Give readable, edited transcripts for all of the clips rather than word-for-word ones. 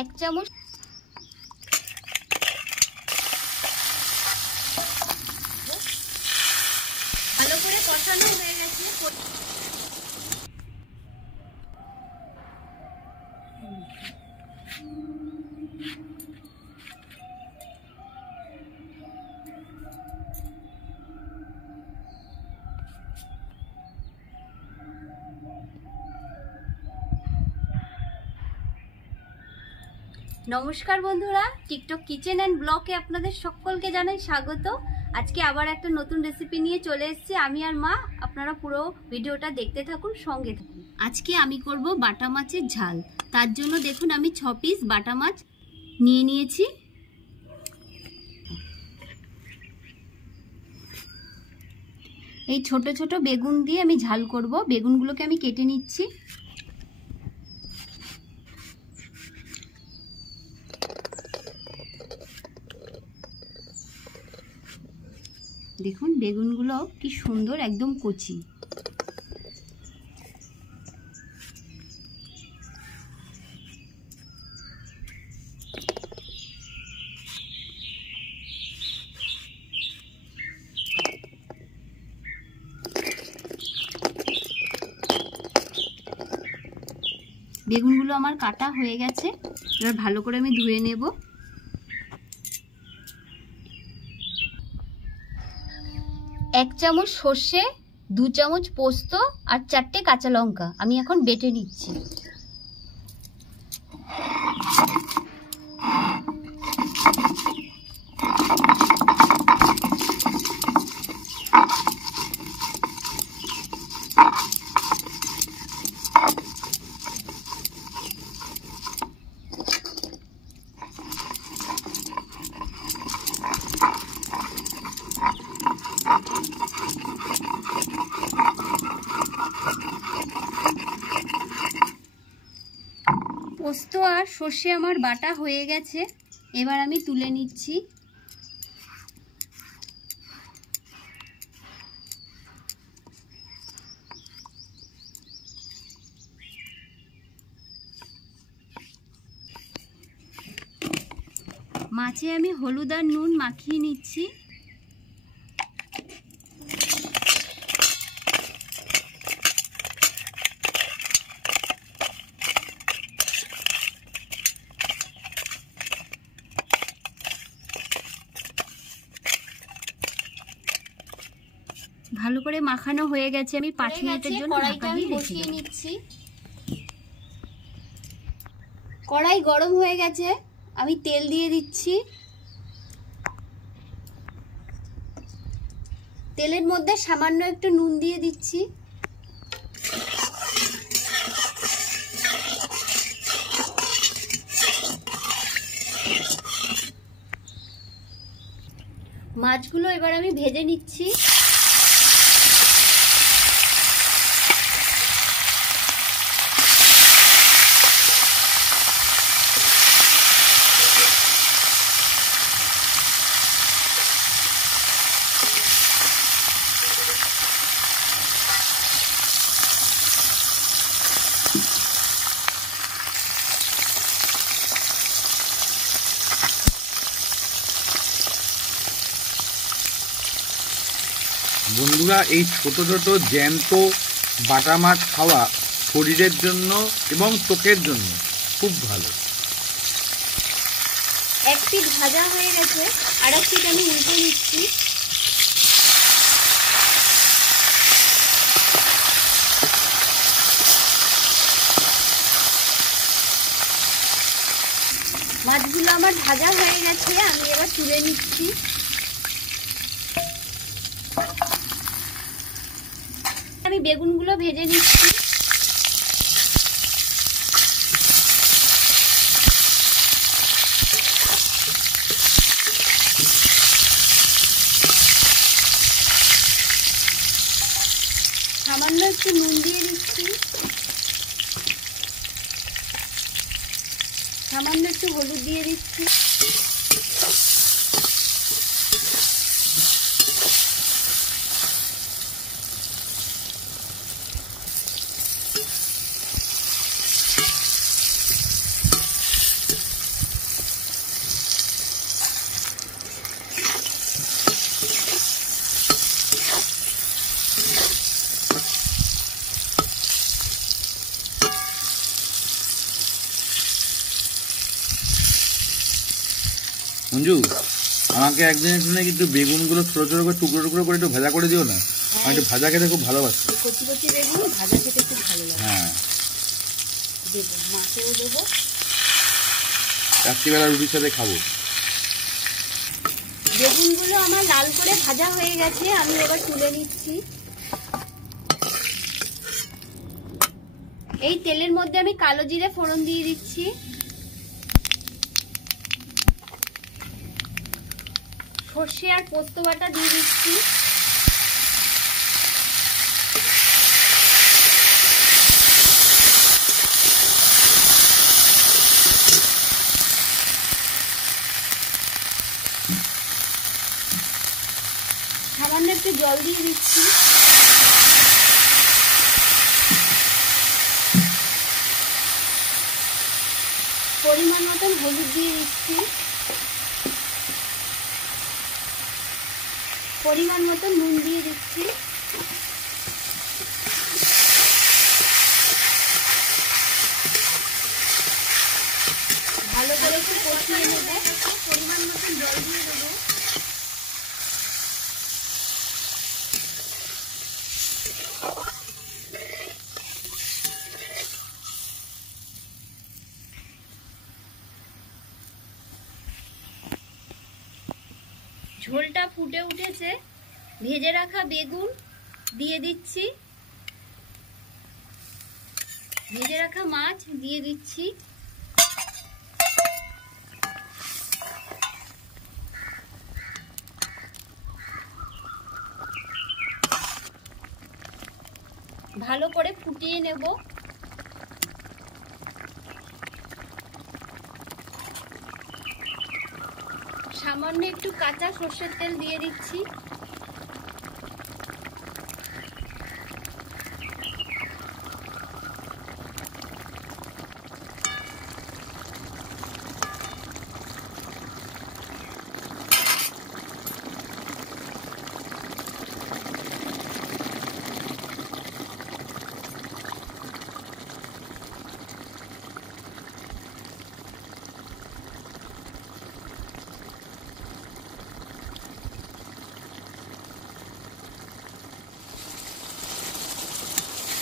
1 চামচ ভালো করে কষানো হয়ে গেছে। নমস্কার বন্ধুরা, টিকটক কিচেন অ্যান্ড ব্লগে আপনাদের সকলকে জানাই স্বাগত। আজকে আবার একটা নতুন রেসিপি নিয়ে চলে এসেছি আমি আর মা। আপনারা পুরো ভিডিওটা দেখতে থাকুন, সঙ্গে থাকুন। আজকে আমি করব বাটা মাছের ঝাল। তার জন্য দেখুন আমি 6 পিস বাটা মাছ নিয়ে নিয়েছি। এই ছোট ছোট বেগুন দিয়ে আমি ঝাল করব। বেগুনগুলোকে আমি কেটে নিচ্ছি। দেখুন বেগুনগুলো কি সুন্দর, একদম কচি। বেগুনগুলো আমার কাটা হয়ে গেছে, এবার ভালো করে আমি ধুয়ে নেব। এক চামচ সর্ষে, 2 চামচ পোস্ত আর 4টে কাঁচা লঙ্কা আমি এখন বেটে নিচ্ছি। পোস্ত আর সর্ষে আমার বাটা হয়ে গেছে, এবার আমি তুলে নিচ্ছি। মাছে আমি হলুদ আর নুন মাখিয়ে নিচ্ছি। ভালো করে মাখানো হয়ে গেছে, আমি 5 মিনিটের জন্য ঢাকা দিয়ে বসিয়ে নিচ্ছি। কড়াই গরম হয়ে গেছে, আমি তেল দিয়ে দিচ্ছি। তেলের মধ্যে সামান্য একটু নুন দিয়ে দিচ্ছি। মাছগুলো এবার আমি ভেজে নিচ্ছি। বন্ধুরা, এই ছোট ছোট জ্যান্ত বাটা মাছ খাওয়া শরীরের জন্য এবং ত্বকের জন্য খুব ভালো। এক পিঠ ভাজা হয়ে গেছে, আর এক পিঠ আমি উল্টে নিচ্ছি। মাছগুলো আমার ভাজা হয়ে গেছে, আমি এবার তুলে নিচ্ছি। আমি বেগুনগুলো ভেজে নিচ্ছি। সামান্য একটু নুন দিয়ে দিচ্ছি, সামান্য একটু হলুদ দিয়ে দিচ্ছি। মঞ্জু, আমাকে একদিন একটু নাকি একটু বেগুনগুলো ছোট ছোট করে টুকরো টুকরো করে একটু ভাজা করে দিও না। আমি একটু ভাজা খেতে খুব ভালোবাসি। কচি কচি বেগুন ভাজা খেতে খুব ভালো লাগে। হ্যাঁ, দেবো, মাকেও দেবো। রাত্রিবেলা রুটির সাথে খাবো। বেগুনগুলো আমার লাল করে ভাজা হয়ে গেছে, আমি এবার তুলে নিচ্ছি। এই তেলের মধ্যে আমি কালো জিরে ফোড়ন দিয়ে দিচ্ছি। সর্ষে আর পোস্ত বাটা দিয়ে দিচ্ছি। সামান্য একটু জল দিয়ে দিচ্ছি। পরিমাণ মতন হলুদ দিয়ে দিচ্ছি। পরিমাণ মতন নুন দিয়ে দিচ্ছি। ভালো করে একটু কষিয়ে নেব। পরিমাণ মতন জল দিয়ে দেবো। ঝোলটা ফুটে উঠেছে, ভেজে রাখা বেগুন দিয়ে দিচ্ছি। ভেজে রাখা মাছ দিয়ে দিচ্ছি। ভালো করে ফুটিয়ে নেব। সামান্য একটু কাঁচা সর্ষের তেল দিয়ে দিচ্ছি।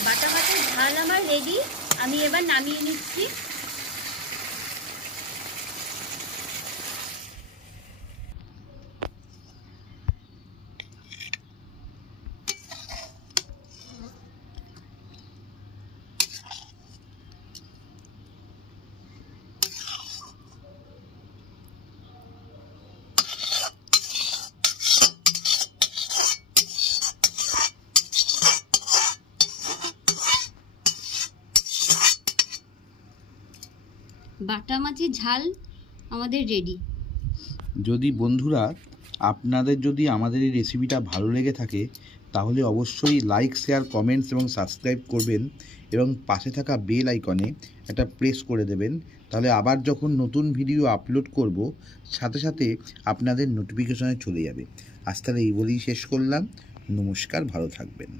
বাটা মাছের ঝাল আমার রেডি, আমি এবার নামিয়ে নিচ্ছি। বাটা মাছের ঝাল আমাদের রেডি। যদি বন্ধুরা আপনাদের যদি আমাদের এই রেসিপিটা ভালো লেগে থাকে তাহলে অবশ্যই লাইক, শেয়ার, কমেন্টস এবং সাবস্ক্রাইব করবেন এবং পাশে থাকা বেল আইকনে একটা প্রেস করে দেবেন। তাহলে আবার যখন নতুন ভিডিও আপলোড করব সাথে সাথে আপনাদের নোটিফিকেশনে চলে যাবে। আজ তাহলে এই বলেই শেষ করলাম। নমস্কার, ভালো থাকবেন।